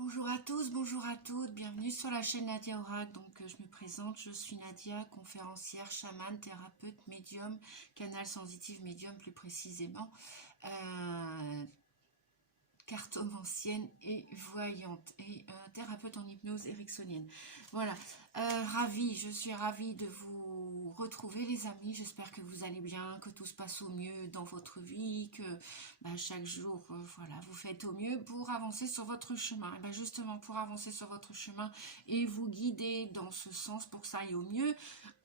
Bonjour à tous, bonjour à toutes, bienvenue sur la chaîne Nadia Oracle. Donc je me présente, je suis Nadia, conférencière, chamane, thérapeute, médium, canal sensitif médium plus précisément, cartomancienne et voyante et thérapeute en hypnose ericksonienne. Voilà, je suis ravie de vous retrouver les amis, j'espère que vous allez bien, que tout se passe au mieux dans votre vie, que chaque jour, voilà, vous faites au mieux pour avancer sur votre chemin. Et justement, pour avancer sur votre chemin et vous guider dans ce sens pour que ça aille au mieux,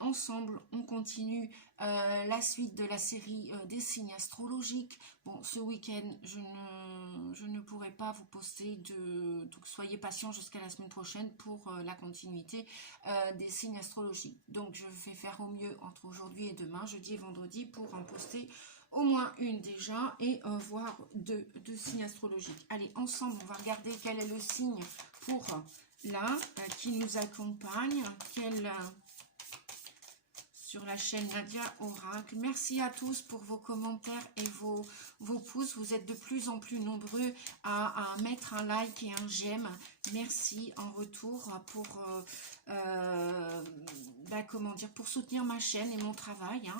ensemble, on continue la suite de la série des signes astrologiques. Bon, ce week-end, je ne pourrai pas vous poster donc soyez patients jusqu'à la semaine prochaine pour la continuité des signes astrologiques. Donc, je vais faire au mieux entre aujourd'hui et demain, jeudi et vendredi, pour en poster au moins une déjà et voire deux signes astrologiques. Allez, ensemble, on va regarder quel est le signe pour là qui nous accompagne, sur la chaîne Nadia Oracle. Merci à tous pour vos commentaires et vos pouces. Vous êtes de plus en plus nombreux à mettre un like et un j'aime. Merci en retour pour pour soutenir ma chaîne et mon travail.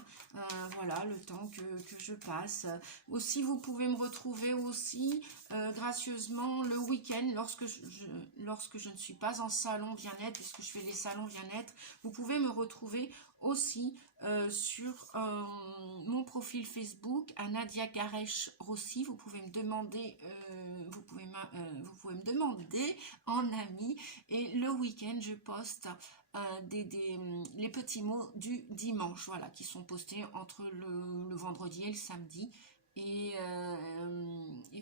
Voilà, le temps que je passe. Aussi, vous pouvez me retrouver aussi gracieusement le week-end lorsque je ne suis pas en salon bien-être, puisque je fais les salons bien-être. Vous pouvez me retrouver aussi sur mon profil Facebook à Nadia Garesh Rossi. Vous pouvez me demander vous pouvez me demander en ami, et le week-end je poste les petits mots du dimanche, voilà, qui sont postés entre le vendredi et le samedi. Et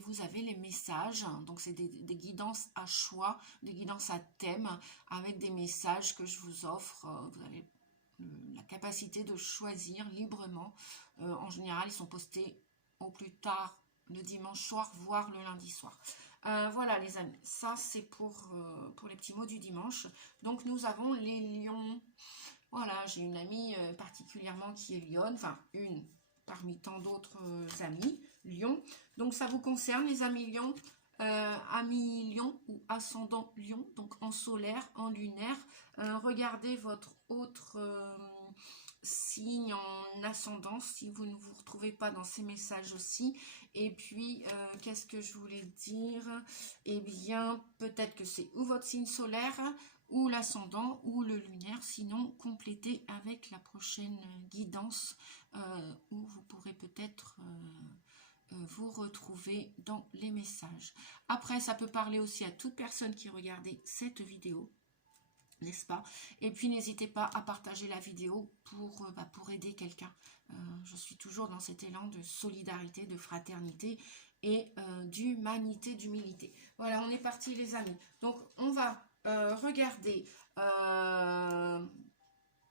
vous avez les messages, donc c'est des guidances à choix, des guidances à thème, avec des messages que je vous offre. Vous avez la capacité de choisir librement. En général, ils sont postés au plus tard le dimanche soir, voire le lundi soir. Voilà les amis, ça c'est pour les petits mots du dimanche. Donc nous avons les lions. Voilà, j'ai une amie particulièrement qui est lionne, enfin une parmi tant d'autres amis lions. Donc ça vous concerne les amis lions, amis lion ou ascendant lion, donc en solaire, en lunaire. Regardez votre autre signe en ascendant si vous ne vous retrouvez pas dans ces messages aussi. Et puis qu'est-ce que je voulais dire? Eh bien, peut-être que c'est ou votre signe solaire ou l'ascendant ou le lunaire, sinon complétez avec la prochaine guidance où vous pourrez peut-être vous retrouver dans les messages. Après, ça peut parler aussi à toute personne qui regardait cette vidéo, n'est-ce pas? Et puis n'hésitez pas à partager la vidéo pour aider quelqu'un. Je suis toujours dans cet élan de solidarité, de fraternité et d'humanité, d'humilité. Voilà, on est parti les amis. Donc on va regarder,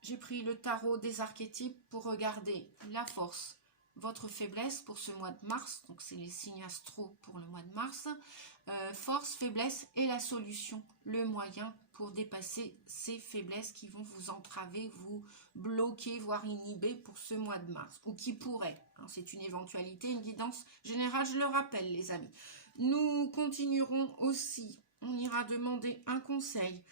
j'ai pris le tarot des archétypes pour regarder la force, votre faiblesse pour ce mois de mars, donc c'est les signes astro pour le mois de mars, force, faiblesse et la solution, le moyen pour dépasser ces faiblesses qui vont vous entraver, vous bloquer, voire inhiber pour ce mois de mars, ou qui pourraient, hein, c'est une éventualité, une guidance générale, je le rappelle les amis. Nous continuerons aussi, on ira demander un conseil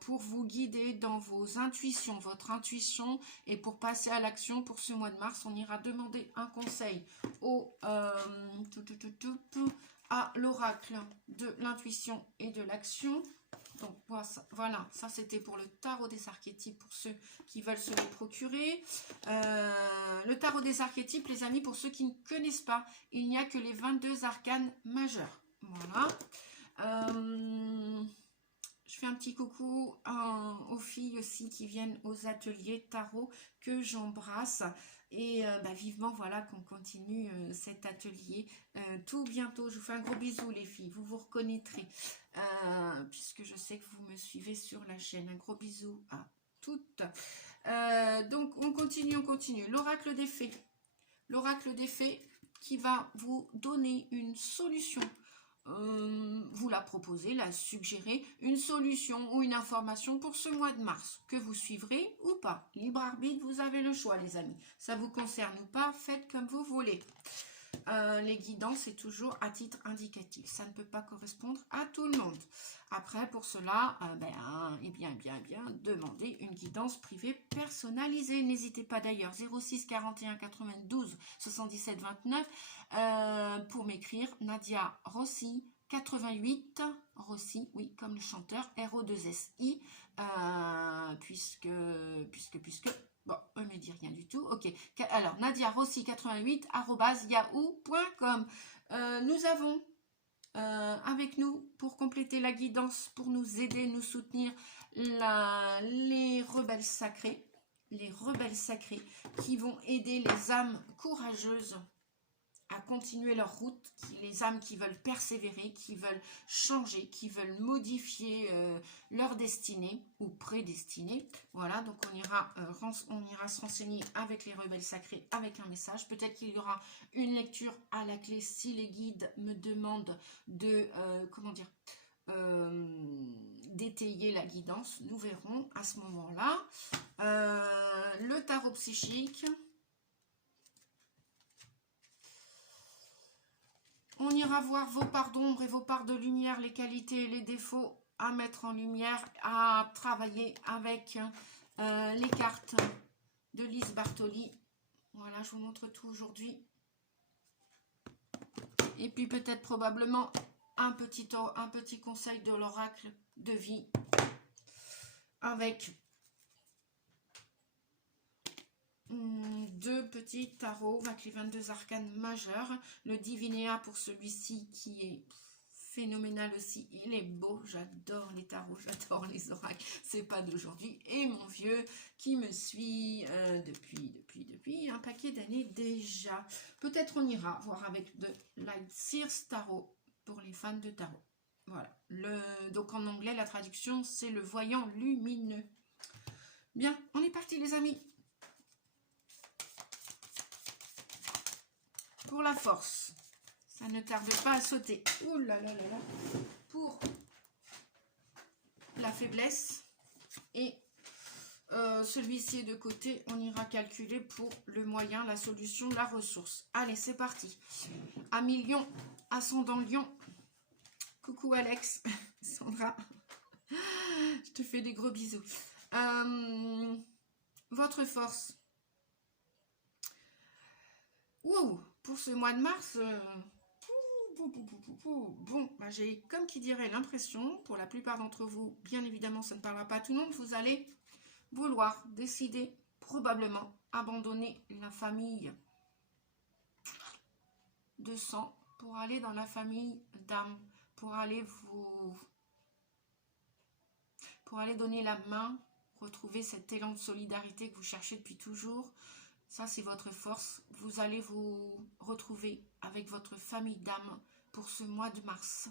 pour vous guider dans vos intuitions, votre intuition, et pour passer à l'action pour ce mois de mars, on ira demander un conseil à l'oracle de l'intuition et de l'action. Donc voilà, ça c'était pour le tarot des archétypes pour ceux qui veulent se le procurer. Le tarot des archétypes, les amis, pour ceux qui ne connaissent pas, il n'y a que les 22 arcanes majeurs. Voilà. Je fais un petit coucou aux filles aussi qui viennent aux ateliers tarot que j'embrasse. Et vivement, voilà, qu'on continue cet atelier tout bientôt. Je vous fais un gros bisou les filles, vous vous reconnaîtrez. Puisque je sais que vous me suivez sur la chaîne. Un gros bisou à toutes. Donc on continue. L'oracle des fées. L'oracle des fées qui va vous donner une solution. Vous la proposez, la suggérez, une solution ou une information pour ce mois de mars, que vous suivrez ou pas. Libre arbitre, vous avez le choix les amis. Ça vous concerne ou pas, faites comme vous voulez. Les guidances, c'est toujours à titre indicatif. Ça ne peut pas correspondre à tout le monde. Après, pour cela, eh bien, demandez une guidance privée personnalisée. N'hésitez pas d'ailleurs, 06 41 92 77 29, pour m'écrire. Nadia Rossi, 88, Rossi, oui, comme le chanteur, RO2SI, puisque, bon, elle ne me dit rien du tout. Ok, alors Nadia Rossi 88 @yahoo.com. Nous avons avec nous, pour compléter la guidance, pour nous aider, nous soutenir, les rebelles sacrés. Les rebelles sacrés qui vont aider les âmes courageuses à continuer leur route, les âmes qui veulent persévérer, qui veulent changer, qui veulent modifier leur destinée ou prédestinée. Voilà, donc on ira se renseigner avec les rebelles sacrés, avec un message. Peut-être qu'il y aura une lecture à la clé si les guides me demandent de, d'étayer la guidance. Nous verrons à ce moment-là. Le tarot psychique. On ira voir vos parts d'ombre et vos parts de lumière, les qualités et les défauts à mettre en lumière, à travailler avec les cartes de Lise Bartoli. Voilà, je vous montre tout aujourd'hui. Et puis peut-être probablement un petit conseil de l'oracle de vie avec deux petits tarots avec les 22 arcanes majeurs. Le Divinéa pour celui-ci qui est phénoménal aussi. Il est beau, j'adore les tarots, j'adore les oracles. C'est pas d'aujourd'hui. Et mon vieux qui me suit depuis un paquet d'années déjà. Peut-être on ira voir avec de Light Sears Tarot pour les fans de tarot. Voilà. Donc en anglais, la traduction, c'est le voyant lumineux. Bien, on est parti les amis. Pour la force, ça ne tarde pas à sauter. Ouh là là là là. Pour la faiblesse et celui-ci est de côté, on ira calculer pour le moyen, la solution, la ressource. Allez, c'est parti. Ami Lion, ascendant Lion. Coucou Alex, Sandra. Je te fais des gros bisous. Votre force. Wow, pour ce mois de mars, bon, bah j'ai comme qui dirait l'impression, pour la plupart d'entre vous, bien évidemment ça ne parlera pas à tout le monde, vous allez vouloir décider probablement abandonner la famille de sang pour aller dans la famille d'âme, pour aller donner la main, retrouver cet élan de solidarité que vous cherchez depuis toujours. Ça, c'est votre force. Vous allez vous retrouver avec votre famille d'âme pour ce mois de mars.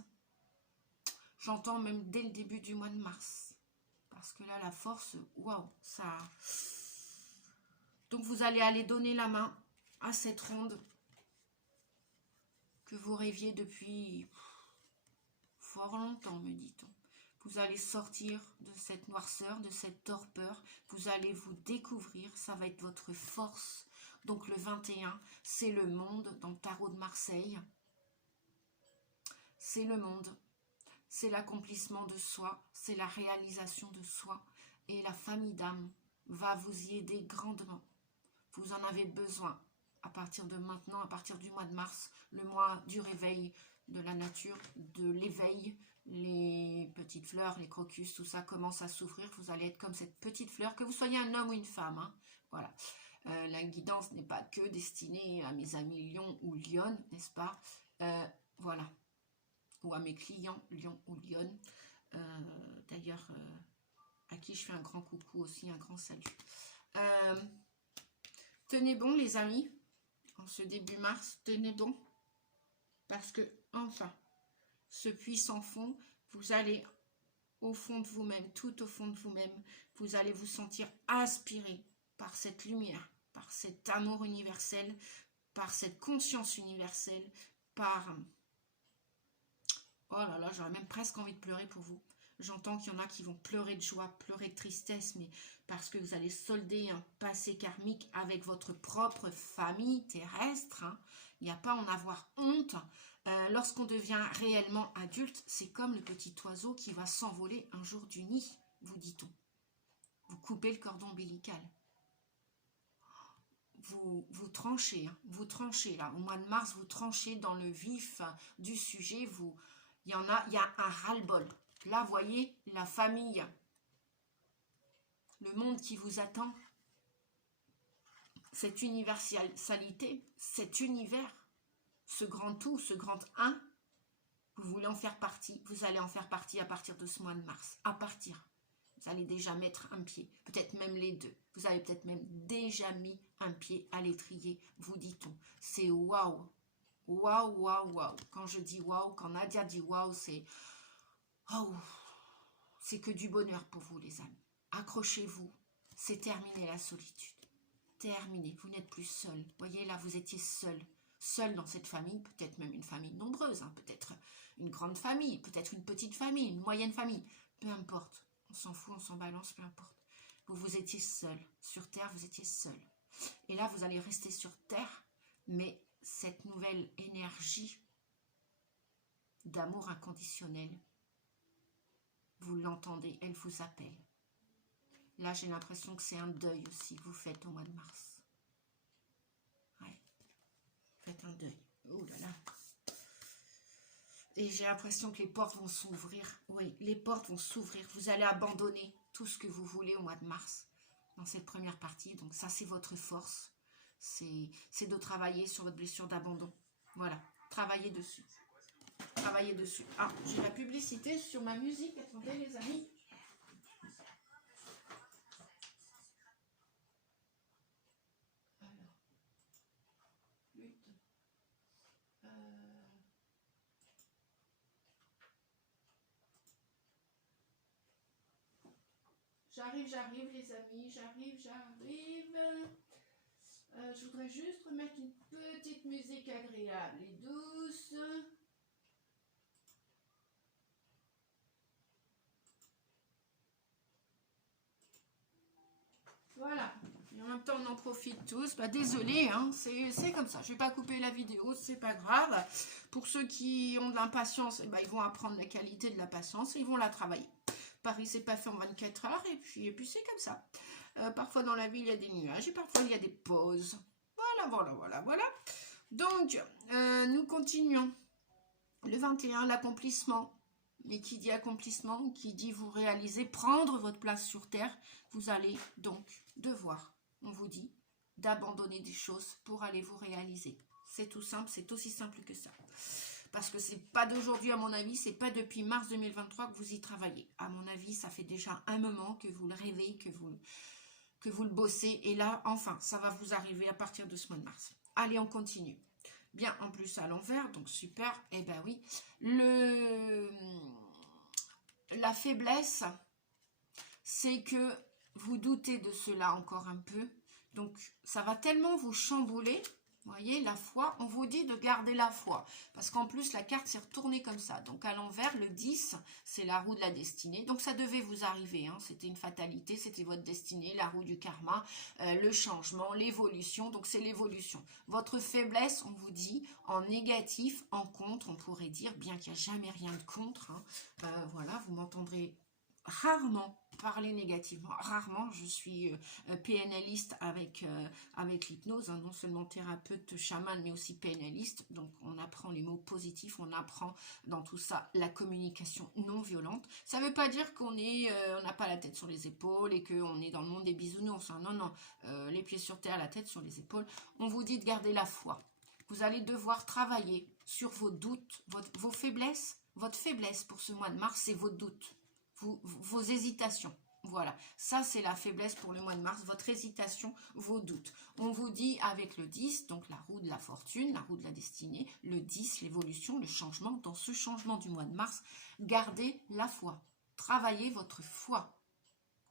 J'entends même dès le début du mois de mars. Parce que là, la force, waouh, ça... Donc, vous allez aller donner la main à cette ronde que vous rêviez depuis fort longtemps, me dit-on. Vous allez sortir de cette noirceur, de cette torpeur. Vous allez vous découvrir. Ça va être votre force. Donc le 21, c'est le monde dans le tarot de Marseille. C'est le monde. C'est l'accomplissement de soi. C'est la réalisation de soi. Et la famille d'âme va vous y aider grandement. Vous en avez besoin à partir de maintenant, à partir du mois de mars, le mois du réveil de la nature, de l'éveil. Les petites fleurs, les crocus, tout ça commence à s'ouvrir. Vous allez être comme cette petite fleur, que vous soyez un homme ou une femme. Hein. Voilà. La guidance n'est pas que destinée à mes amis lions ou lionnes, n'est-ce pas? Voilà. Ou à mes clients lions ou lionnes. D'ailleurs, à qui je fais un grand coucou aussi, un grand salut. Tenez bon les amis, en ce début mars, tenez bon. Parce que, enfin... ce puissant fond, vous allez au fond de vous-même, tout au fond de vous-même, vous allez vous sentir aspiré par cette lumière, par cet amour universel, par cette conscience universelle, par... Oh là là, j'aurais même presque envie de pleurer pour vous. J'entends qu'il y en a qui vont pleurer de joie, pleurer de tristesse, mais parce que vous allez solder un passé karmique avec votre propre famille terrestre. Hein. Il n'y a pas à en avoir honte. Lorsqu'on devient réellement adulte, c'est comme le petit oiseau qui va s'envoler un jour du nid, vous dit-on. Vous coupez le cordon ombilical. Vous tranchez, hein, vous tranchez là. Au mois de mars, vous tranchez dans le vif du sujet. Il y a un ras-le-bol. Là, vous voyez, la famille, le monde qui vous attend, cette universalité, cet univers, ce grand tout, ce grand un, vous voulez en faire partie, vous allez en faire partie à partir de ce mois de mars. À partir. Vous allez déjà mettre un pied, peut-être même les deux. Vous avez peut-être même déjà mis un pied à l'étrier, vous dit-on. C'est waouh. Waouh, waouh, waouh. Quand je dis waouh, quand Nadia dit waouh, c'est... Oh, c'est que du bonheur pour vous, les amis. Accrochez-vous. C'est terminé la solitude. Terminé. Vous n'êtes plus seul. Vous voyez, là, vous étiez seul. Seul dans cette famille, peut-être même une famille nombreuse, hein, peut-être une grande famille, peut-être une petite famille, une moyenne famille. Peu importe. On s'en fout, on s'en balance, peu importe. Vous étiez seul. Sur Terre, vous étiez seul. Et là, vous allez rester sur Terre, mais cette nouvelle énergie d'amour inconditionnel, vous l'entendez, elle vous appelle. Là, j'ai l'impression que c'est un deuil aussi que vous faites au mois de mars. Ouais. Faites un deuil. Oh là là. Et j'ai l'impression que les portes vont s'ouvrir. Oui, les portes vont s'ouvrir. Vous allez abandonner tout ce que vous voulez au mois de mars. Dans cette première partie. Donc ça, c'est votre force. C'est de travailler sur votre blessure d'abandon. Voilà. Travaillez dessus. Travaillez dessus. Ah, j'ai la publicité sur ma musique. Attendez, les amis. J'arrive les amis, j'arrive. Je voudrais juste remettre une petite musique agréable et douce. Voilà. Et en même temps, on en profite tous. Bah, désolé, hein, c'est comme ça. Je vais pas couper la vidéo, c'est pas grave. Pour ceux qui ont de l'impatience, eh ben, ils vont apprendre la qualité de la patience et ils vont la travailler. Paris, c'est pas fait en 24 heures et puis c'est comme ça. Parfois dans la vie, il y a des nuages et parfois il y a des pauses. Voilà. Donc, nous continuons. Le 21, l'accomplissement. Mais qui dit accomplissement, qui dit vous réaliser, prendre votre place sur Terre, vous allez donc devoir, on vous dit, d'abandonner des choses pour aller vous réaliser. C'est tout simple, c'est aussi simple que ça. Parce que c'est pas d'aujourd'hui à mon avis, c'est pas depuis mars 2023 que vous y travaillez. À mon avis, ça fait déjà un moment que vous le rêvez, que vous le bossez. Et là, enfin, ça va vous arriver à partir de ce mois de mars. Allez, on continue. Bien, en plus à l'envers, donc super. Eh ben oui, la faiblesse, c'est que vous doutez de cela encore un peu. Donc, ça va tellement vous chambouler. Vous voyez, la foi, on vous dit de garder la foi. Parce qu'en plus, la carte s'est retournée comme ça. Donc, à l'envers, le 10, c'est la roue de la destinée. Donc, ça devait vous arriver. Hein. C'était une fatalité, c'était votre destinée, la roue du karma, le changement, l'évolution. Donc, c'est l'évolution. Votre faiblesse, on vous dit, en négatif, en contre, on pourrait dire, bien qu'il n'y a jamais rien de contre. Hein, voilà, vous m'entendrez rarement parler négativement, rarement. Je suis PNListe avec l'hypnose, hein, non seulement thérapeute chaman mais aussi PNListe, donc on apprend les mots positifs, on apprend dans tout ça la communication non violente. Ça ne veut pas dire qu'on on n'a pas la tête sur les épaules et qu'on est dans le monde des bisounours, hein. Non, les pieds sur terre, la tête sur les épaules. On vous dit de garder la foi. Vous allez devoir travailler sur vos doutes, vos faiblesses. Votre faiblesse pour ce mois de mars, c'est vos doutes. Vos hésitations. Voilà, ça c'est la faiblesse pour le mois de mars, votre hésitation, vos doutes. On vous dit avec le 10, donc la roue de la fortune, la roue de la destinée, le 10, l'évolution, le changement. Dans ce changement du mois de mars, gardez la foi. Travaillez votre foi.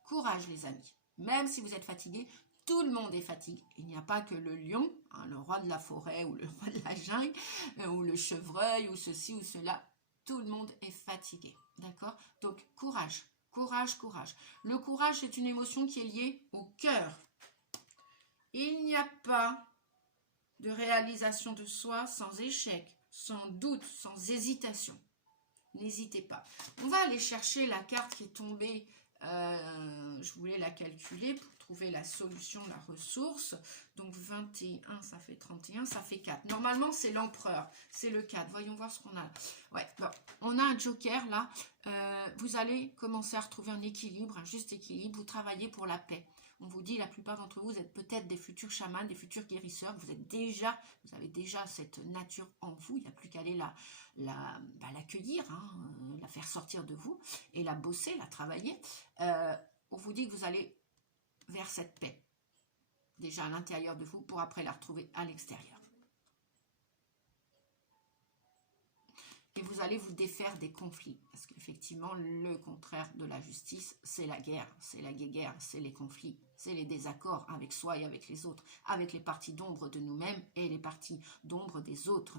Courage les amis. Même si vous êtes fatigué, tout le monde est fatigué. Il n'y a pas que le lion, hein, le roi de la forêt ou le roi de la jungle, ou le chevreuil ou ceci ou cela. tout le monde est fatigué, d'accord? Donc, courage, courage, courage. Le courage est une émotion qui est liée au cœur. Il n'y a pas de réalisation de soi sans échec, sans doute, sans hésitation. N'hésitez pas. On va aller chercher la carte qui est tombée. Je voulais la calculer pour trouver la solution, la ressource. Donc 21, ça fait 31, ça fait 4. Normalement, c'est l'empereur. C'est le 4. Voyons voir ce qu'on a. Ouais, bon, on a un joker là. Vous allez commencer à retrouver un équilibre, un juste équilibre. Vous travaillez pour la paix. On vous dit, la plupart d'entre vous, vous êtes peut-être des futurs chamans, des futurs guérisseurs. Vous avez déjà cette nature en vous. Il n'y a plus qu'à aller l'accueillir, la faire sortir de vous et la bosser, la travailler. On vous dit que vous allez vers cette paix, déjà à l'intérieur de vous, pour après la retrouver à l'extérieur. Et vous allez vous défaire des conflits, parce qu'effectivement, le contraire de la justice, c'est la guerre, c'est la guéguerre, c'est les conflits, c'est les désaccords avec soi et avec les autres, avec les parties d'ombre de nous-mêmes et les parties d'ombre des autres.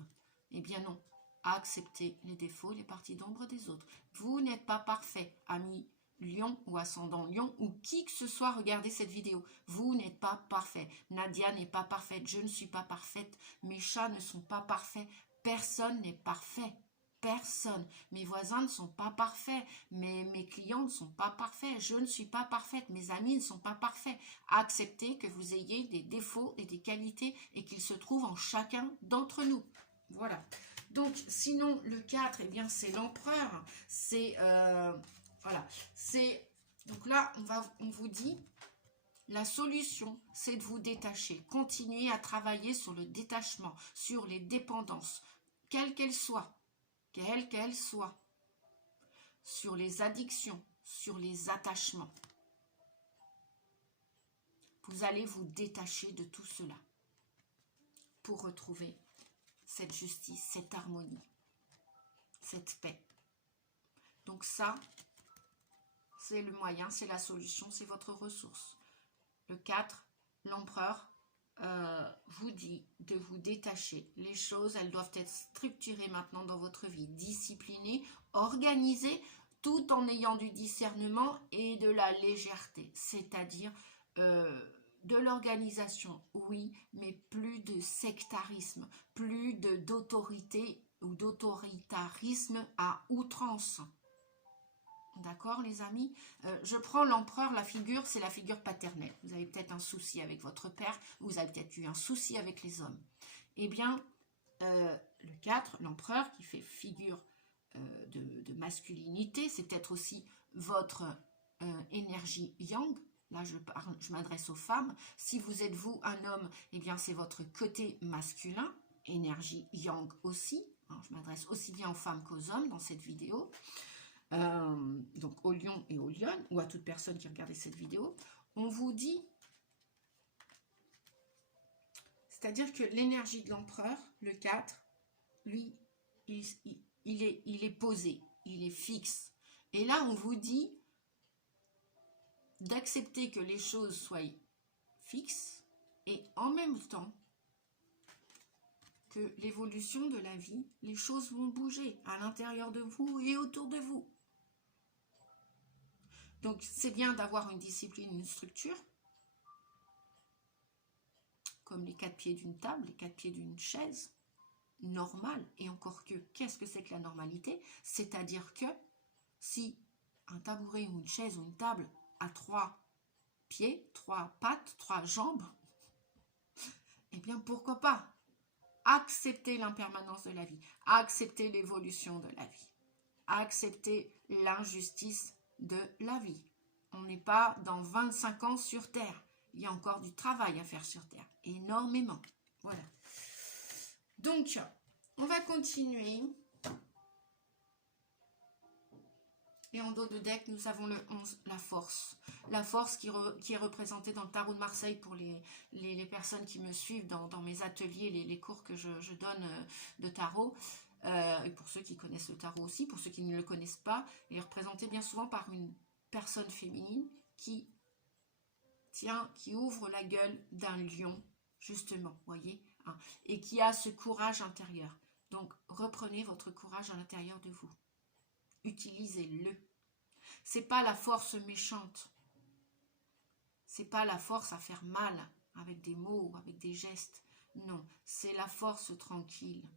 Eh bien non, acceptez les défauts, les parties d'ombre des autres. Vous n'êtes pas parfait, amis Lion ou ascendant Lion, ou qui que ce soit, regardez cette vidéo. Vous n'êtes pas parfait. Nadia n'est pas parfaite, je ne suis pas parfaite, mes chats ne sont pas parfaits, personne n'est parfait. Personne. Mes voisins ne sont pas parfaits. Mes clients ne sont pas parfaits. Je ne suis pas parfaite. Mes amis ne sont pas parfaits. Acceptez que vous ayez des défauts et des qualités et qu'ils se trouvent en chacun d'entre nous. Voilà. Donc, sinon, le 4, eh bien, c'est l'empereur. C'est, voilà. C'est, donc là, on vous dit, la solution, c'est de vous détacher. Continuez à travailler sur le détachement, sur les dépendances, quelles qu'elles soient. Quelle qu'elle soit, sur les addictions, sur les attachements. Vous allez vous détacher de tout cela pour retrouver cette justice, cette harmonie, cette paix. Donc ça, c'est le moyen, c'est la solution, c'est votre ressource. Le 4, l'empereur, vous dit de vous détacher. Les choses, elles doivent être structurées maintenant dans votre vie, disciplinées, organisées, tout en ayant du discernement et de la légèreté, c'est-à-dire de l'organisation, oui, mais plus de sectarisme, plus d'autorité ou d'autoritarisme à outrance. D'accord, les amis? Je prends l'empereur, la figure, c'est la figure paternelle. Vous avez peut-être un souci avec votre père, vous avez peut-être eu un souci avec les hommes. Eh bien, le 4, l'empereur, qui fait figure de masculinité, c'est peut-être aussi votre énergie yang. Là, je m'adresse aux femmes. Si vous êtes, vous, un homme, eh bien, c'est votre côté masculin, énergie yang aussi. Alors, je m'adresse aussi bien aux femmes qu'aux hommes dans cette vidéo. Donc aux lions et aux lionnes, ou à toute personne qui regardait cette vidéo, on vous dit, c'est-à-dire que l'énergie de l'empereur, le 4, lui, il est posé, il est fixe. Et là, on vous dit d'accepter que les choses soient fixes et en même temps que l'évolution de la vie, les choses vont bouger à l'intérieur de vous et autour de vous. Donc, c'est bien d'avoir une discipline, une structure, comme les 4 pieds d'une table, les 4 pieds d'une chaise, normale. Et encore que, qu'est-ce que c'est que la normalité? C'est-à-dire que si un tabouret ou une chaise ou une table a 3 pieds, 3 pattes, 3 jambes, eh bien, pourquoi pas accepter l'impermanence de la vie, accepter l'évolution de la vie, accepter l'injustice de la vie. On n'est pas dans 25 ans sur Terre. Il y a encore du travail à faire sur Terre. Énormément. Voilà. Donc, on va continuer. Et en dos de deck, nous avons le 11, la force. La force qui est représentée dans le tarot de Marseille pour les personnes qui me suivent dans mes ateliers, les cours que je donne de tarot. Et pour ceux qui connaissent le tarot aussi, pour ceux qui ne le connaissent pas, il est représenté bien souvent par une personne féminine qui ouvre la gueule d'un lion, justement, voyez, hein, et qui a ce courage intérieur. Donc, reprenez votre courage à l'intérieur de vous. utilisez-le. C'est pas la force méchante. C'est pas la force à faire mal avec des mots, avec des gestes. Non, c'est la force tranquille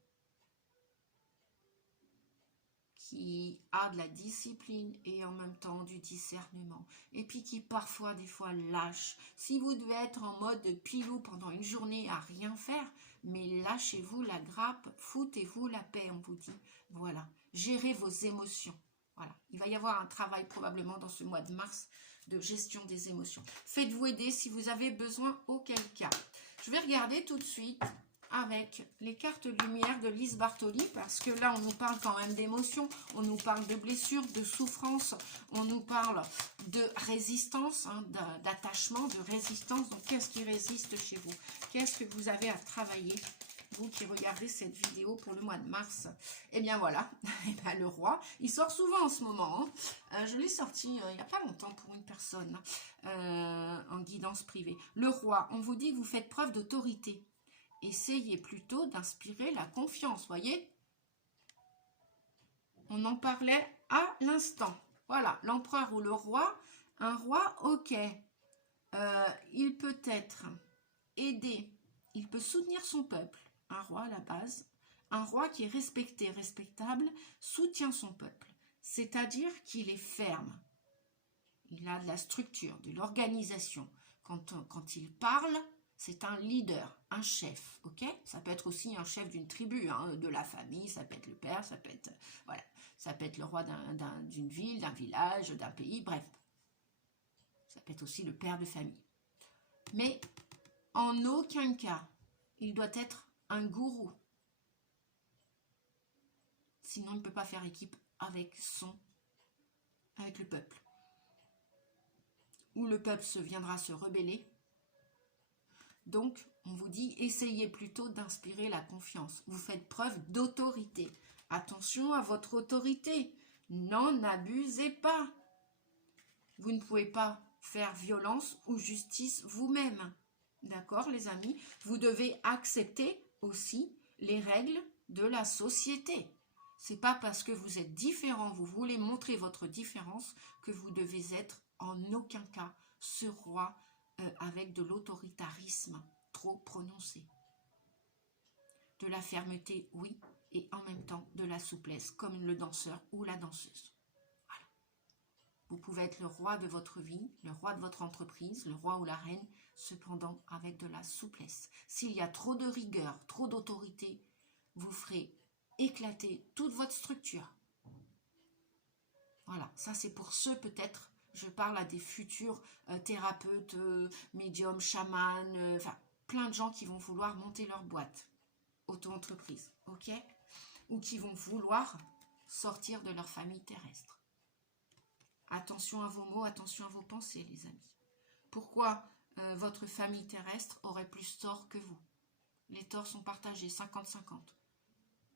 qui a de la discipline et en même temps du discernement. Et puis qui parfois, des fois, lâche. Si vous devez être en mode pilou pendant une journée à rien faire, mais lâchez-vous la grappe, foutez-vous la paix, on vous dit. Voilà, gérez vos émotions. Voilà, il va y avoir un travail probablement dans ce mois de mars de gestion des émotions. Faites-vous aider si vous avez besoin, auquel cas. Je vais regarder tout de suite avec les cartes lumière de Lise Bartoli, parce que là, on nous parle quand même d'émotions, on nous parle de blessures, de souffrances, on nous parle de résistance, hein, d'attachement, de résistance. Donc, qu'est-ce qui résiste chez vous? Qu'est-ce que vous avez à travailler, vous qui regardez cette vidéo pour le mois de mars? Eh bien, voilà, eh bien, le roi, il sort souvent en ce moment. Hein. Je l'ai sorti il n'y a pas longtemps pour une personne, en guidance privée. Le roi, on vous dit que vous faites preuve d'autorité. Essayez plutôt d'inspirer la confiance, voyez? On en parlait à l'instant. Voilà, l'empereur ou le roi. Un roi, ok. Il peut être aidé, il peut soutenir son peuple. Un roi à la base. Un roi qui est respecté, respectable, soutient son peuple. C'est-à-dire qu'il est ferme. Il a de la structure, de l'organisation. Quand il parle, c'est un leader, un chef, ok? Ça peut être aussi un chef d'une tribu, hein, de la famille, ça peut être le père, ça peut être, voilà, ça peut être le roi d'une ville, d'un village, d'un pays, bref. Ça peut être aussi le père de famille. Mais en aucun cas, il doit être un gourou. Sinon, il ne peut pas faire équipe avec le peuple. Ou le peuple viendra se rebeller. Donc, on vous dit, essayez plutôt d'inspirer la confiance. Vous faites preuve d'autorité. Attention à votre autorité. N'en abusez pas. Vous ne pouvez pas faire violence ou justice vous-même. D'accord, les amis? Vous devez accepter aussi les règles de la société. C'est pas parce que vous êtes différent, vous voulez montrer votre différence, que vous devez être en aucun cas ce roi avec de l'autoritarisme trop prononcé. De la fermeté, oui, et en même temps de la souplesse, comme le danseur ou la danseuse. Voilà. Vous pouvez être le roi de votre vie, le roi de votre entreprise, le roi ou la reine, cependant avec de la souplesse. S'il y a trop de rigueur, trop d'autorité, vous ferez éclater toute votre structure. Voilà, ça c'est pour ceux peut-être, je parle à des futurs thérapeutes, médiums, chamans, enfin plein de gens qui vont vouloir monter leur boîte, auto-entreprise, ok? Ou qui vont vouloir sortir de leur famille terrestre. Attention à vos mots, attention à vos pensées, les amis. Pourquoi votre famille terrestre aurait plus tort que vous? Les torts sont partagés, 50-50,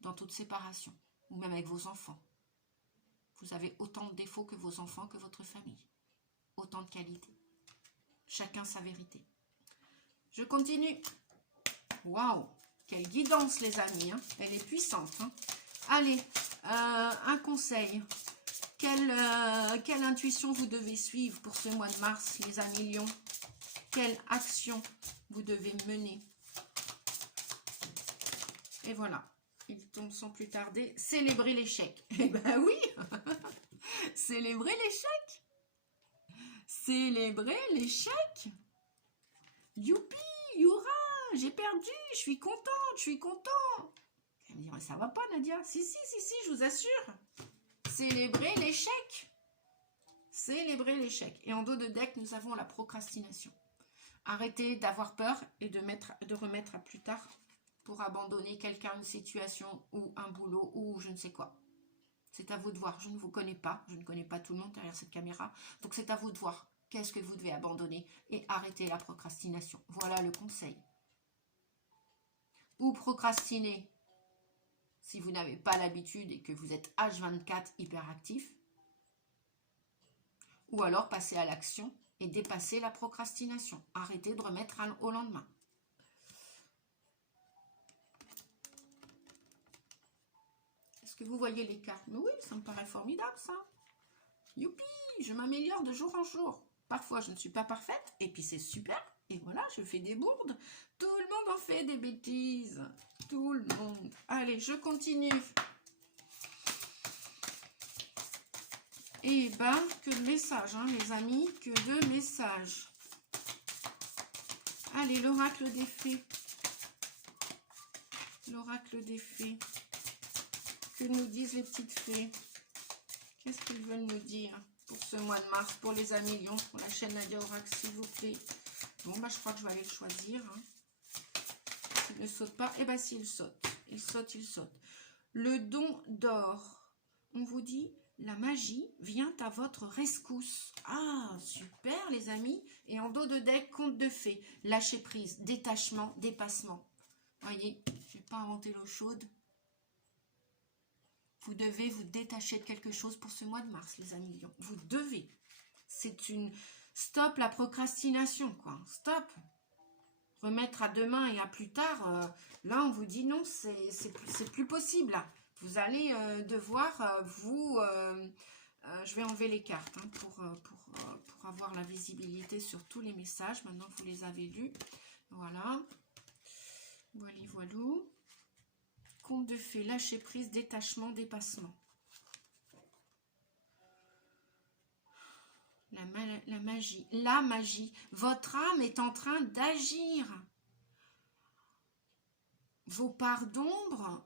dans toute séparation, ou même avec vos enfants. Vous avez autant de défauts que vos enfants, que votre famille. Autant de qualités. Chacun sa vérité. Je continue. Waouh! Quelle guidance, les amis. Hein. Elle est puissante. Hein. Allez, un conseil. Quelle intuition vous devez suivre pour ce mois de mars, les amis lions? Quelle action vous devez mener? Et voilà. Il tombe sans plus tarder. Célébrer l'échec. Eh ben oui. Célébrer l'échec. Célébrer l'échec. Youpi, youra, j'ai perdu, je suis contente, je suis content. Elle me dit, mais ça va pas, Nadia? Si, je vous assure. Célébrer l'échec. Célébrer l'échec. Et en dos de deck, nous avons la procrastination. Arrêtez d'avoir peur et de remettre à plus tard pour abandonner quelqu'un, une situation ou un boulot ou je ne sais quoi. C'est à vous de voir. Je ne vous connais pas. Je ne connais pas tout le monde derrière cette caméra. Donc c'est à vous de voir. Qu'est-ce que vous devez abandonner et arrêter la procrastination. Voilà le conseil. Ou procrastiner si vous n'avez pas l'habitude et que vous êtes H24 hyperactif. Ou alors passer à l'action et dépasser la procrastination. Arrêtez de remettre au lendemain. que vous voyez les cartes? Mais oui, ça me paraît formidable, ça. Youpi, je m'améliore de jour en jour. Parfois, je ne suis pas parfaite, et puis c'est super. Et voilà, je fais des bourdes. Tout le monde en fait des bêtises. Tout le monde. Allez, je continue. Et ben, que de messages, hein, les amis, que de messages. Allez, l'oracle des fées. L'oracle des fées. Que nous disent les petites fées? Qu'est-ce qu'ils veulent nous dire pour ce mois de mars, pour les Amélions, pour la chaîne Nadia Oracle, s'il vous plaît? Bon, bah, je crois que je vais aller le choisir. Hein. S'il ne saute pas, eh bien, s'il saute. Il saute, il saute. Le don d'or. On vous dit, la magie vient à votre rescousse. Ah, super, les amis. Et en dos de deck, conte de fées. Lâcher prise, détachement, dépassement. Voyez, je n'ai pas inventé l'eau chaude. Vous devez vous détacher de quelque chose pour ce mois de mars, les amis lions. Vous devez. C'est une... Stop la procrastination, quoi. Stop. Remettre à demain et à plus tard. Là, on vous dit non, c'est plus possible. Là. Vous allez devoir vous... je vais enlever les cartes hein, pour avoir la visibilité sur tous les messages. Maintenant que vous les avez lus. Voilà. Voilà, voilou. Conte de fées, lâcher prise, détachement, dépassement. La magie. La magie. Votre âme est en train d'agir. Vos parts d'ombre,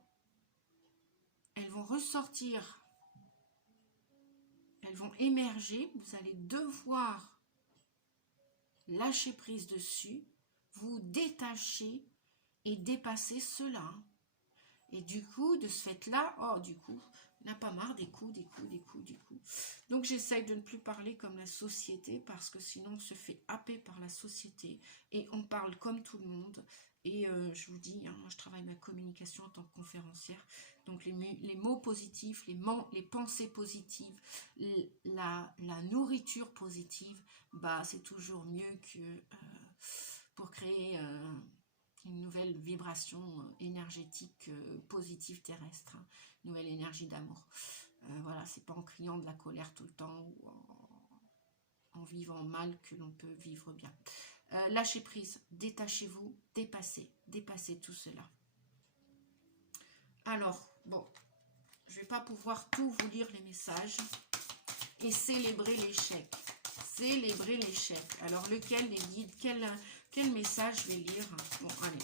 elles vont ressortir. Elles vont émerger. Vous allez devoir lâcher prise dessus, vous détacher et dépasser cela. Et du coup, de ce fait-là, oh, du coup, on n'a pas marre des coups. Donc, j'essaye de ne plus parler comme la société parce que sinon, on se fait happer par la société et on parle comme tout le monde. Et je vous dis, hein, moi, je travaille ma communication en tant que conférencière. Donc, les mots positifs, les pensées positives, la nourriture positive, bah, c'est toujours mieux que pour créer... une nouvelle vibration énergétique positive terrestre, hein, nouvelle énergie d'amour. Voilà, c'est pas en criant de la colère tout le temps ou en vivant mal que l'on peut vivre bien. Lâchez prise, détachez-vous, dépassez tout cela. Alors, bon, je vais pas pouvoir tout vous lire les messages et célébrer l'échec. Célébrer l'échec. Alors, lequel les guides, quel message je vais lire? Bon, allez,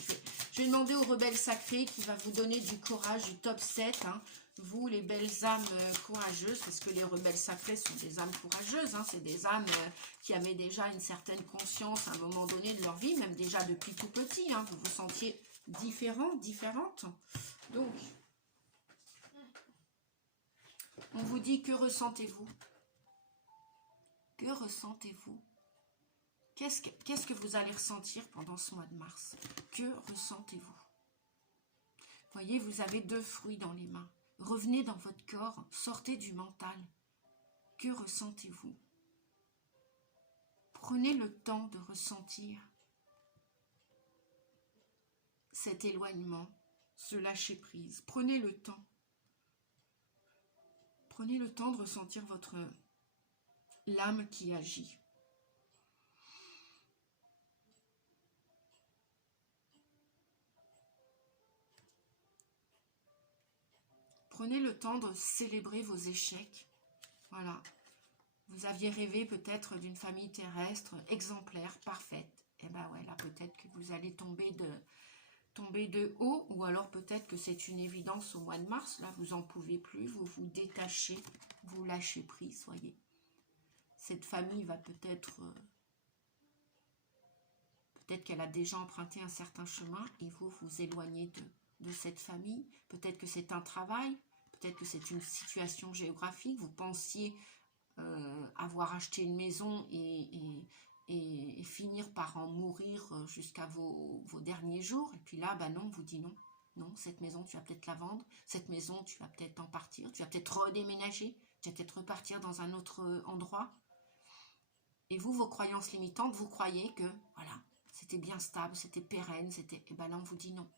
je vais demander au rebelle sacré qui va vous donner du courage, du top 7. Hein. Vous, les belles âmes courageuses, parce que les rebelles sacrés sont des âmes courageuses. Hein. C'est des âmes qui avaient déjà une certaine conscience à un moment donné de leur vie, même déjà depuis tout petit. Hein. Vous vous sentiez différent, différente. Donc, on vous dit, que ressentez-vous? Que ressentez-vous? Qu'est-ce que vous allez ressentir pendant ce mois de mars? Que ressentez-vous? Voyez, vous avez 2 fruits dans les mains. Revenez dans votre corps, sortez du mental. Que ressentez-vous? Prenez le temps de ressentir cet éloignement, ce lâcher-prise. Prenez le temps. Prenez le temps de ressentir votre l'âme qui agit. Prenez le temps de célébrer vos échecs. Voilà. Vous aviez rêvé peut-être d'une famille terrestre exemplaire, parfaite. Et bien ouais, là peut-être que vous allez tomber de haut, ou alors peut-être que c'est une évidence au mois de mars. Là, vous n'en pouvez plus, vous vous détachez, vous lâchez prise, voyez. Cette famille va peut-être qu'elle a déjà emprunté un certain chemin et vous vous éloignez de cette famille. Peut-être que c'est un travail, peut-être que c'est une situation géographique. Vous pensiez avoir acheté une maison et finir par en mourir jusqu'à vos derniers jours. Et puis là, bah non, on vous dit non. Non, cette maison, tu vas peut-être la vendre. Cette maison, tu vas peut-être en partir. Tu vas peut-être redéménager. Tu vas peut-être repartir dans un autre endroit. Et vous, vos croyances limitantes, vous croyez que, voilà, c'était bien stable, c'était pérenne, c'était... Et ben là, on vous dit non.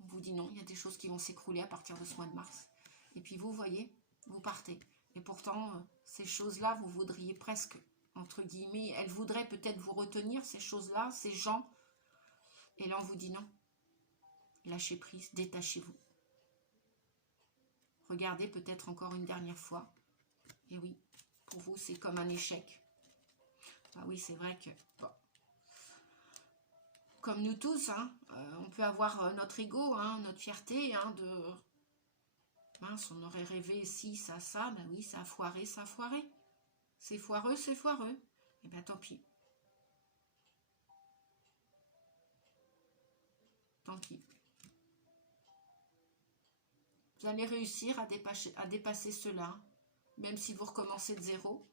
On vous dit non, il y a des choses qui vont s'écrouler à partir de ce mois de mars. Et puis vous voyez, vous partez. Et pourtant, ces choses-là, vous voudriez presque, entre guillemets, elles voudraient peut-être vous retenir, ces choses-là, ces gens. Et là, on vous dit non. Lâchez prise, détachez-vous. Regardez peut-être encore une dernière fois. Et oui, pour vous, c'est comme un échec. Ah oui, c'est vrai que, bon, comme nous tous, hein, on peut avoir notre ego, hein, notre fierté, hein, de... Mince, on aurait rêvé ci, ça, ben oui, ça a foiré, ça a foiré. C'est foireux, c'est foireux. Et bien tant pis. Tant pis. Vous allez réussir à dépasser cela, même si vous recommencez de zéro.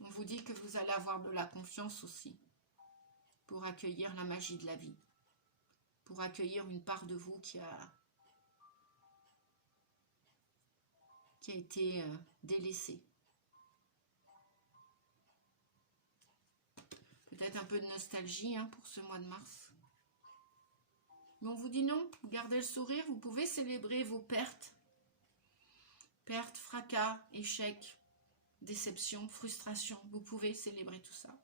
On vous dit que vous allez avoir de la confiance aussi pour accueillir la magie de la vie, pour accueillir une part de vous qui a été délaissée. Peut-être un peu de nostalgie hein, pour ce mois de mars. Mais on vous dit non, gardez le sourire, vous pouvez célébrer vos pertes. Pertes, fracas, échecs, déception, frustration. Vous pouvez célébrer tout ça.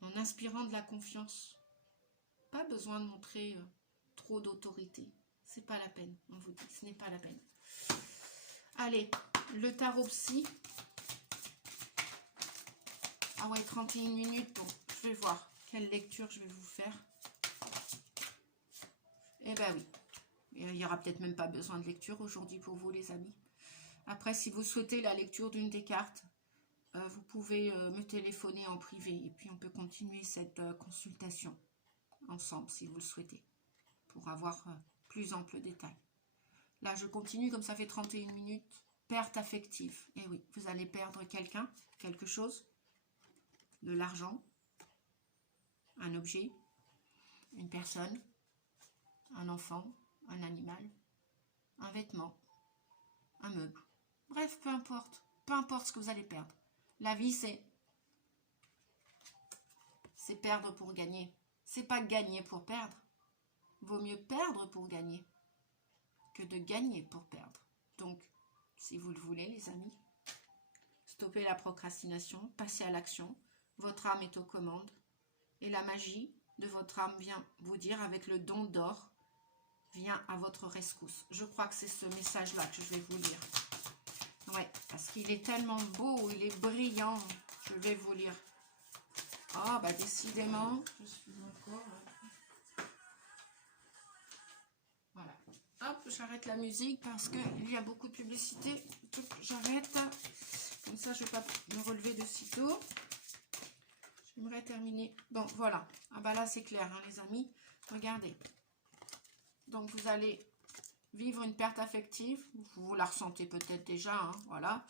En inspirant de la confiance. Pas besoin de montrer trop d'autorité. C'est pas la peine, on vous dit, ce n'est pas la peine. Allez, le tarot psy. Ah ouais, 31 minutes, bon, je vais voir quelle lecture je vais vous faire. Eh ben oui, il n'y aura peut-être même pas besoin de lecture aujourd'hui pour vous les amis. Après, si vous souhaitez la lecture d'une des cartes, vous pouvez me téléphoner en privé et puis on peut continuer cette consultation ensemble si vous le souhaitez pour avoir plus ample détail. Là, je continue comme ça fait 31 minutes. Perte affective. Et oui, vous allez perdre quelqu'un, quelque chose, de l'argent, un objet, une personne, un enfant, un animal, un vêtement, un meuble. Bref, peu importe ce que vous allez perdre. La vie, c'est perdre pour gagner. C'est pas gagner pour perdre. Vaut mieux perdre pour gagner que de gagner pour perdre. Donc, si vous le voulez, les amis, stoppez la procrastination, passez à l'action. Votre âme est aux commandes. Et la magie de votre âme vient vous dire, avec le don d'or, vient à votre rescousse. Je crois que c'est ce message-là que je vais vous lire. Ouais, parce qu'il est tellement beau, il est brillant. Je vais vous lire. Ah, bah décidément, je suis encore... Voilà. Hop, j'arrête la musique parce qu'il y a beaucoup de publicité. J'arrête. Comme ça, je ne vais pas me relever de sitôt. J'aimerais terminer. Bon, voilà. Ah bah là, c'est clair, hein, les amis. Regardez. Donc, vous allez vivre une perte affective. Vous la ressentez peut-être déjà. Hein, voilà.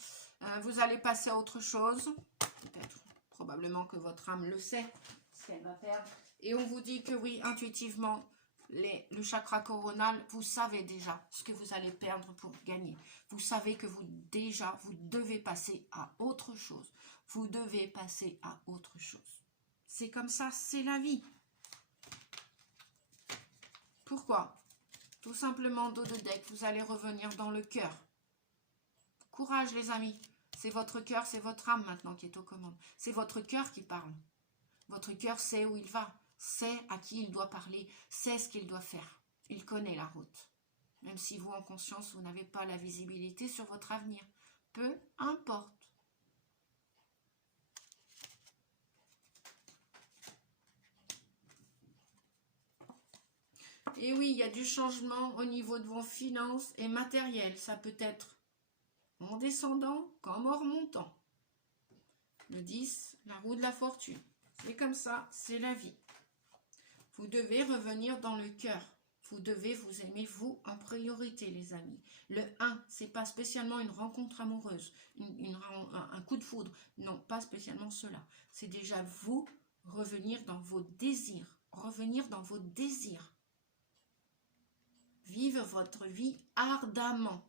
Vous allez passer à autre chose. Peut-être, probablement que votre âme le sait, ce qu'elle va perdre. Et on vous dit que oui, intuitivement, le chakra coronal, vous savez déjà ce que vous allez perdre pour gagner. Vous savez que vous devez passer à autre chose. Vous devez passer à autre chose. C'est comme ça, c'est la vie. Pourquoi? Tout simplement, dos de deck, vous allez revenir dans le cœur. Courage les amis. C'est votre cœur, c'est votre âme maintenant qui est aux commandes. C'est votre cœur qui parle. Votre cœur sait où il va. Sait à qui il doit parler, sait ce qu'il doit faire. Il connaît la route. Même si vous, en conscience, vous n'avez pas la visibilité sur votre avenir. Peu importe. Et oui, il y a du changement au niveau de vos finances et matériel. Ça peut être en descendant comme en remontant. Le 10, la roue de la fortune. C'est comme ça, c'est la vie. Vous devez revenir dans le cœur. Vous devez vous aimer, vous, en priorité, les amis. Le 1, c'est pas spécialement une rencontre amoureuse, un coup de foudre. Non, pas spécialement cela. C'est déjà vous, revenir dans vos désirs. Revenir dans vos désirs. Vivre votre vie ardemment.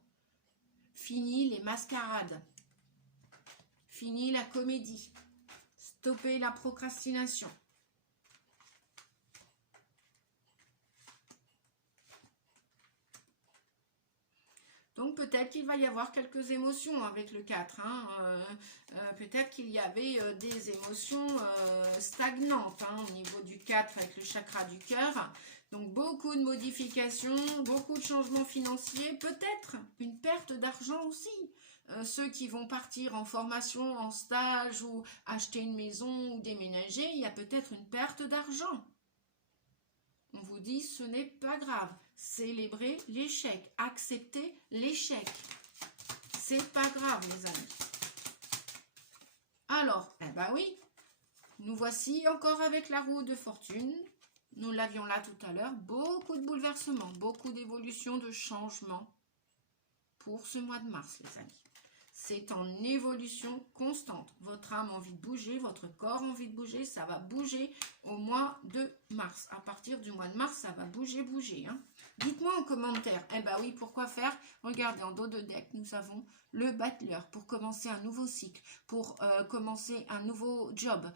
Fini les mascarades. Fini la comédie. stopper la procrastination. Donc peut-être qu'il va y avoir quelques émotions avec le 4. Hein. Peut-être qu'il y avait des émotions stagnantes au niveau du 4 avec le chakra du cœur. Donc beaucoup de modifications, beaucoup de changements financiers, peut-être une perte d'argent aussi. Ceux qui vont partir en formation, en stage ou acheter une maison ou déménager, il y a peut-être une perte d'argent. On vous dit ce n'est pas grave. Célébrez l'échec, acceptez l'échec. C'est pas grave les amis. Alors, eh ben oui, nous voici encore avec la roue de fortune. Nous l'avions là tout à l'heure. Beaucoup de bouleversements, beaucoup d'évolutions, de changements pour ce mois de mars les amis. C'est en évolution constante. Votre âme a envie de bouger, votre corps a envie de bouger. Ça va bouger au mois de mars. À partir du mois de mars, ça va bouger. Hein. Dites-moi en commentaire. Eh bien oui, pourquoi faire? Regardez, en dos de deck, nous avons le battleur pour commencer un nouveau cycle, pour commencer un nouveau job,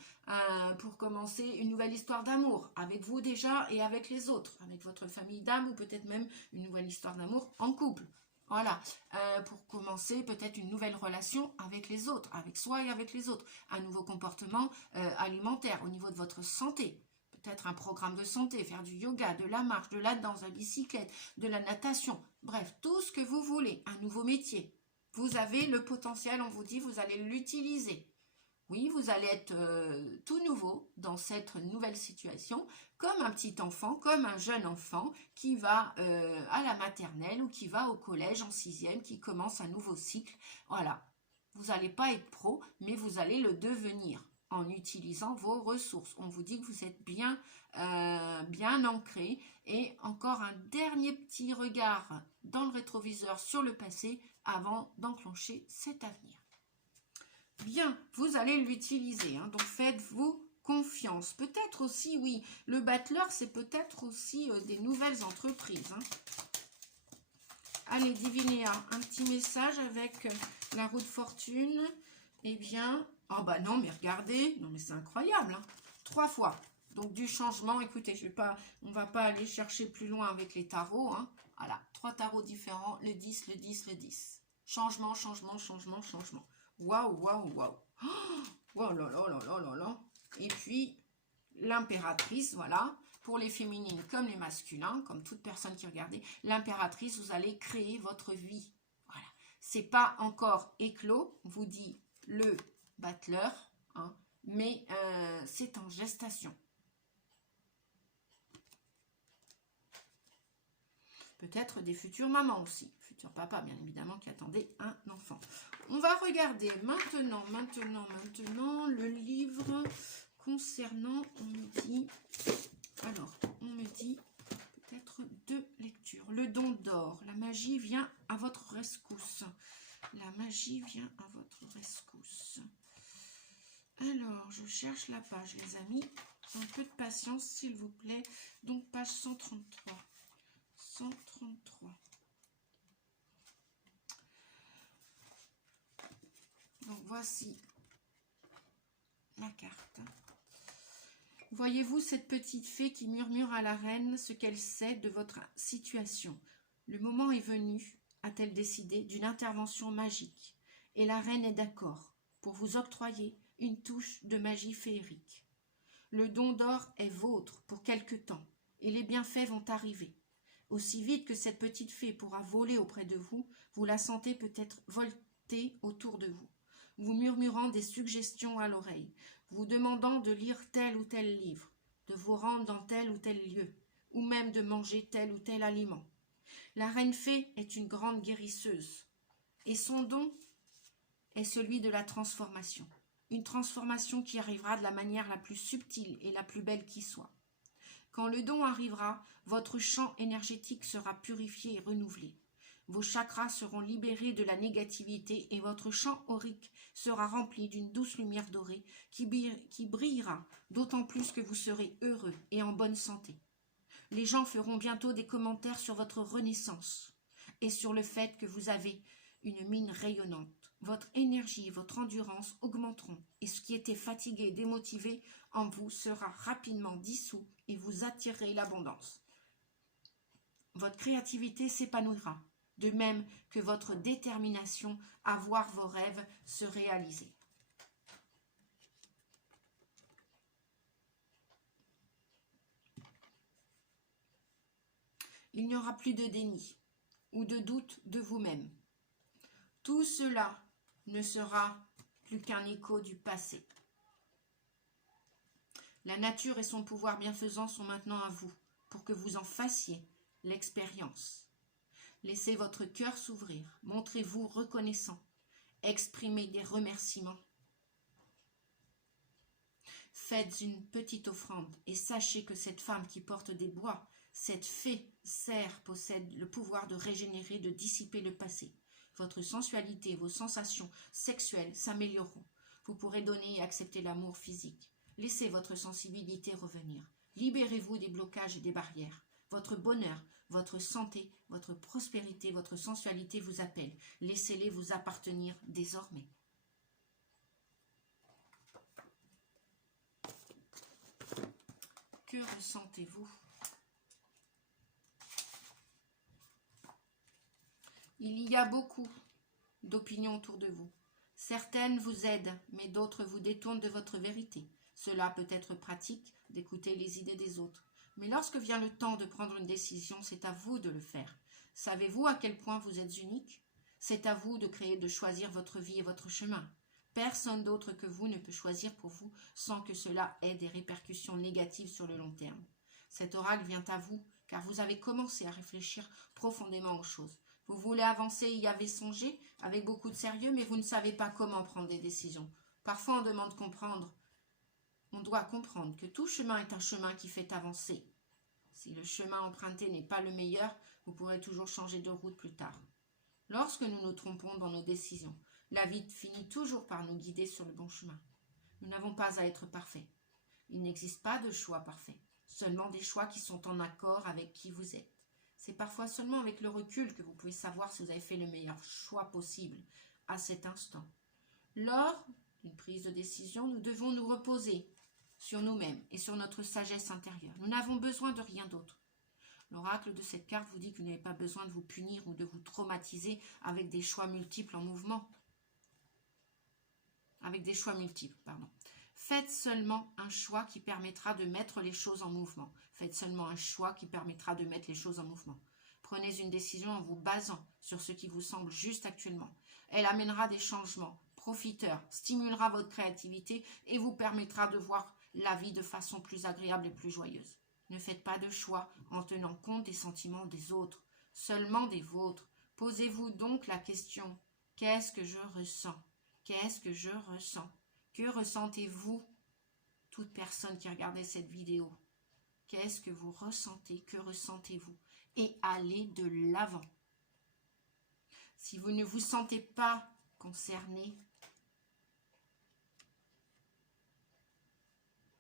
pour commencer une nouvelle histoire d'amour avec vous déjà et avec les autres, avec votre famille d'âme ou peut-être même une nouvelle histoire d'amour en couple. Voilà, pour commencer peut-être une nouvelle relation avec les autres, avec soi et avec les autres. Un nouveau comportement alimentaire au niveau de votre santé. Peut-être un programme de santé, faire du yoga, de la marche, de la danse, de la bicyclette, de la natation. Bref, tout ce que vous voulez. Un nouveau métier. Vous avez le potentiel, on vous dit, vous allez l'utiliser. Oui, vous allez être tout nouveau dans cette nouvelle situation, comme un petit enfant, comme un jeune enfant qui va à la maternelle ou qui va au collège en 6e, qui commence un nouveau cycle. Voilà, vous n'allez pas être pro, mais vous allez le devenir en utilisant vos ressources. On vous dit que vous êtes bien ancré. Et encore un dernier petit regard dans le rétroviseur sur le passé avant d'enclencher cet avenir. Bien, vous allez l'utiliser, hein, donc faites-vous confiance. Peut-être aussi, oui, le battleur, c'est peut-être aussi des nouvelles entreprises. Hein. Allez, Divinéa, un petit message avec la roue de fortune. Eh bien, oh bah non, mais regardez, non mais c'est incroyable, hein, 3 fois. Donc du changement, écoutez, on ne va pas aller chercher plus loin avec les tarots. Hein. Voilà, 3 tarots différents, le 10, le 10, le 10. Changement, changement, changement, changement. Waouh, waouh, waouh. Oh là là là là là là. Et puis, l'impératrice, voilà. Pour les féminines comme les masculins, comme toute personne qui regardait, l'impératrice, vous allez créer votre vie. Voilà. C'est pas encore éclos, vous dit le battleur, hein, mais c'est en gestation. Peut-être des futures mamans aussi. Futur papa, bien évidemment, qui attendait un enfant. On va regarder maintenant, le livre concernant, on me dit peut-être 2 lectures. Le don d'or, la magie vient à votre rescousse. La magie vient à votre rescousse. Alors, je cherche la page, les amis. Un peu de patience, s'il vous plaît. Donc, page 133. 133. Donc voici la carte. Voyez-vous cette petite fée qui murmure à la reine ce qu'elle sait de votre situation. Le moment est venu, a-t-elle décidé, d'une intervention magique. Et la reine est d'accord pour vous octroyer une touche de magie féerique. Le don d'or est vôtre pour quelque temps et les bienfaits vont arriver. Aussi vite que cette petite fée pourra voler auprès de vous, vous la sentez peut-être volter autour de vous, vous murmurant des suggestions à l'oreille, vous demandant de lire tel ou tel livre, de vous rendre dans tel ou tel lieu, ou même de manger tel ou tel aliment. La reine fée est une grande guérisseuse, et son don est celui de la transformation. Une transformation qui arrivera de la manière la plus subtile et la plus belle qui soit. Quand le don arrivera, votre champ énergétique sera purifié et renouvelé. Vos chakras seront libérés de la négativité et votre champ aurique sera rempli d'une douce lumière dorée qui brillera d'autant plus que vous serez heureux et en bonne santé. Les gens feront bientôt des commentaires sur votre renaissance et sur le fait que vous avez une mine rayonnante. votre énergie et votre endurance augmenteront et ce qui était fatigué et démotivé en vous sera rapidement dissous et vous attirerez l'abondance. Votre créativité s'épanouira, de même que votre détermination à voir vos rêves se réaliser. Il n'y aura plus de déni ou de doute de vous-même. Tout cela ne sera plus qu'un écho du passé. La nature et son pouvoir bienfaisant sont maintenant à vous pour que vous en fassiez l'expérience. Laissez votre cœur s'ouvrir, montrez-vous reconnaissant, exprimez des remerciements. Faites une petite offrande et sachez que cette femme qui porte des bois, cette fée serre possède le pouvoir de régénérer, de dissiper le passé. Votre sensualité, vos sensations sexuelles s'amélioreront. Vous pourrez donner et accepter l'amour physique. Laissez votre sensibilité revenir. Libérez-vous des blocages et des barrières. Votre bonheur, votre santé, votre prospérité, votre sensualité vous appellent. Laissez-les vous appartenir désormais. Que ressentez-vous? Il y a beaucoup d'opinions autour de vous. Certaines vous aident, mais d'autres vous détournent de votre vérité. Cela peut être pratique d'écouter les idées des autres. Mais lorsque vient le temps de prendre une décision, c'est à vous de le faire. Savez-vous à quel point vous êtes unique? C'est à vous de créer, de choisir votre vie et votre chemin. Personne d'autre que vous ne peut choisir pour vous sans que cela ait des répercussions négatives sur le long terme. Cet oracle vient à vous car vous avez commencé à réfléchir profondément aux choses. Vous voulez avancer et y avez songé avec beaucoup de sérieux, mais vous ne savez pas comment prendre des décisions. Parfois, on doit comprendre que tout chemin est un chemin qui fait avancer. Si le chemin emprunté n'est pas le meilleur, vous pourrez toujours changer de route plus tard. Lorsque nous nous trompons dans nos décisions, la vie finit toujours par nous guider sur le bon chemin. Nous n'avons pas à être parfaits. Il n'existe pas de choix parfait, seulement des choix qui sont en accord avec qui vous êtes. C'est parfois seulement avec le recul que vous pouvez savoir si vous avez fait le meilleur choix possible à cet instant. Lors d'une prise de décision, nous devons nous reposer sur nous-mêmes et sur notre sagesse intérieure. Nous n'avons besoin de rien d'autre. L'oracle de cette carte vous dit que vous n'avez pas besoin de vous punir ou de vous traumatiser avec des choix multiples en mouvement. Faites seulement un choix qui permettra de mettre les choses en mouvement. Prenez une décision en vous basant sur ce qui vous semble juste actuellement. Elle amènera des changements profiteurs, stimulera votre créativité et vous permettra de voir la vie de façon plus agréable et plus joyeuse. Ne faites pas de choix en tenant compte des sentiments des autres, seulement des vôtres. Posez-vous donc la question, qu'est-ce que je ressens? Qu'est-ce que je ressens? Que ressentez-vous? Toute personne qui regardait cette vidéo, qu'est-ce que vous ressentez? Que ressentez-vous? Et allez de l'avant. Si vous ne vous sentez pas concerné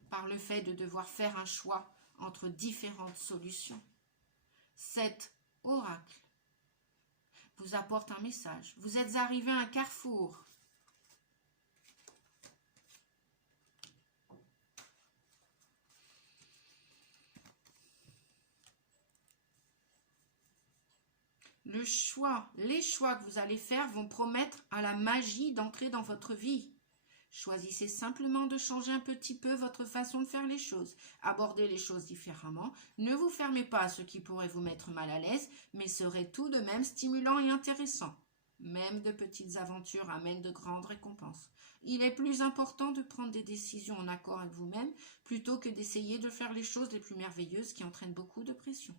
par le fait de devoir faire un choix entre différentes solutions, cet oracle vous apporte un message. Vous êtes arrivé à un carrefour. Les choix que vous allez faire vont promettre à la magie d'entrer dans votre vie. Choisissez simplement de changer un petit peu votre façon de faire les choses. Abordez les choses différemment. Ne vous fermez pas à ce qui pourrait vous mettre mal à l'aise, mais serait tout de même stimulant et intéressant. Même de petites aventures amènent de grandes récompenses. Il est plus important de prendre des décisions en accord avec vous-même plutôt que d'essayer de faire les choses les plus merveilleuses qui entraînent beaucoup de pression.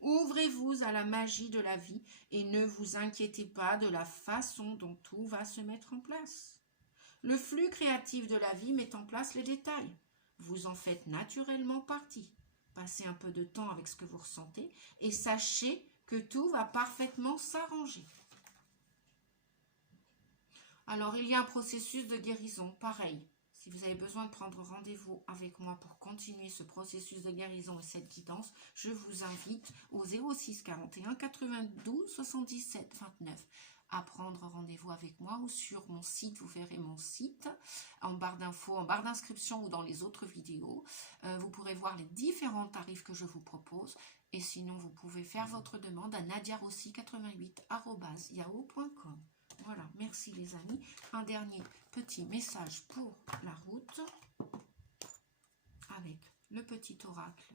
Ouvrez-vous à la magie de la vie et ne vous inquiétez pas de la façon dont tout va se mettre en place. Le flux créatif de la vie met en place les détails. Vous en faites naturellement partie. Passez un peu de temps avec ce que vous ressentez et sachez que tout va parfaitement s'arranger. Alors, il y a un processus de guérison, pareil. Si vous avez besoin de prendre rendez-vous avec moi pour continuer ce processus de guérison et cette guidance, je vous invite au 06 41 92 77 29 à prendre rendez-vous avec moi ou sur mon site, vous verrez mon site en barre d'infos, en barre d'inscription ou dans les autres vidéos. Vous pourrez voir les différents tarifs que je vous propose et sinon vous pouvez faire votre demande à nadiarossi88@yahoo.com. Voilà, merci les amis. Un dernier petit message pour la route avec le petit oracle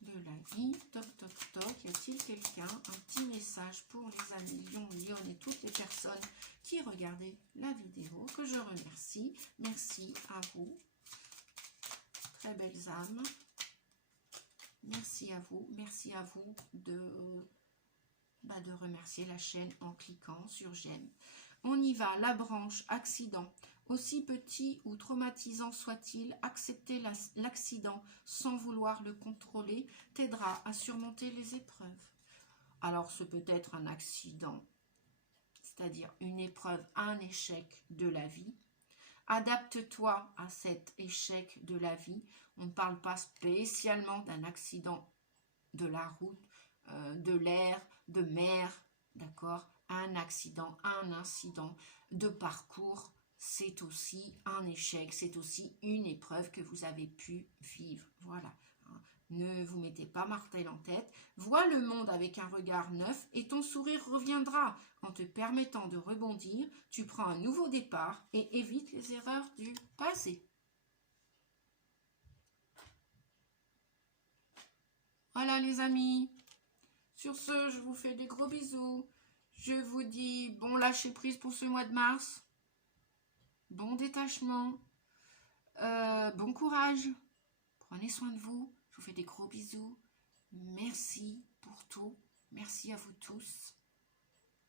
de la vie. Toc, toc, toc. Y a-t-il quelqu'un? Un petit message pour les amis Lion, Lyon et toutes les personnes qui regardaient la vidéo, que je remercie. Merci à vous. Très belles âmes. Merci à vous. Merci à vous de remercier la chaîne en cliquant sur j'aime. On y va. La branche accident. Aussi petit ou traumatisant soit-il, accepter l'accident sans vouloir le contrôler t'aidera à surmonter les épreuves. Alors, ce peut être un accident, c'est-à-dire une épreuve, un échec de la vie. Adapte-toi à cet échec de la vie. On ne parle pas spécialement d'un accident de la route, de l'air, de mer, d'accord? Un accident, un incident de parcours, c'est aussi un échec, c'est aussi une épreuve que vous avez pu vivre. Voilà. Ne vous mettez pas martel en tête. Vois le monde avec un regard neuf et ton sourire reviendra. En te permettant de rebondir, tu prends un nouveau départ et évites les erreurs du passé. Voilà les amis. Sur ce, je vous fais des gros bisous. Je vous dis bon lâcher prise pour ce mois de mars. Bon détachement. Bon courage. Prenez soin de vous. Je vous fais des gros bisous. Merci pour tout. Merci à vous tous.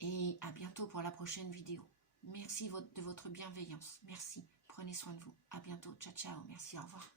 Et à bientôt pour la prochaine vidéo. Merci de votre bienveillance. Merci. Prenez soin de vous. À bientôt. Ciao, ciao. Merci. Au revoir.